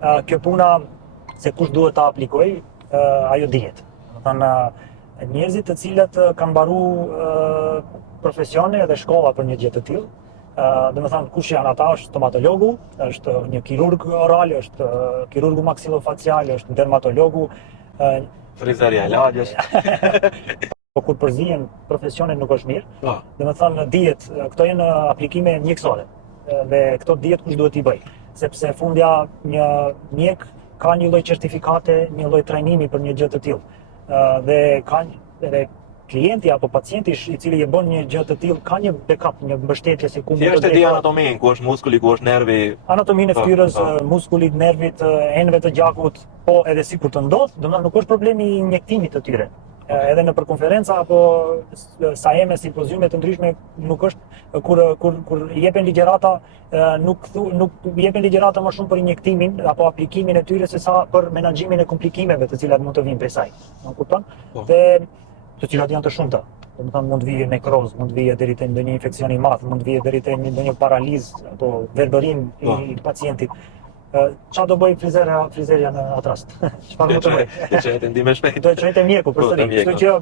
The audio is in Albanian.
Kjo puna se kush duhet ta aplikoj, ajo dihet. Domethënë njerëzit të cilët kanë mbaru profesione dhe shkolla për një gjë të tillë, domethënë kush janë ata, është stomatologu, është një kirurg oral, është kirurgu maksilofacial, është dermatologu, Frizerja e lagjes. po kur përzihen profesionet nuk është mirë. Po. Domethënë dihet, këto janë aplikime mjekësore dhe këto dihet kush duhet i bëj, sepse fundja një mjek ka një lloj certifikate, një lloj trajnimi për një gjë të tillë. Dhe ka edhe klienti apo pacienti i cili e bën një gjë të tillë ka një backup, një mbështetje si ku Thjesht e di anatominë, ku është muskuli, ku është nervi. Anatominë e fytyrës, muskulit, nervit, enëve të gjakut, po edhe sikur të ndodh, domethënë nuk është problemi i injektimit të tyre. Edhe në përkonferenca apo sajeme, simpoziume të ndryshme nuk është kur jepen ligjërata, nuk jepen ligjërata më shumë për injektimin apo aplikimin e tyre sesa për menaxhimin e komplikimeve të cilat mund të vinë prej saj. Nuk kupton? Dhe të cilat janë të shumta. Domethënë mund vijë nekroz, mund vijë deri te ndonjë infeksion i madh, mund vijë deri te ndonjë paralizë apo verbërim i pacientit. Qa do bëj frizerja në atë rast? Çfarë do të bëj? Të çojë të ndihmë shpejt. Do të çojë te mjeku përsëri. Kështu që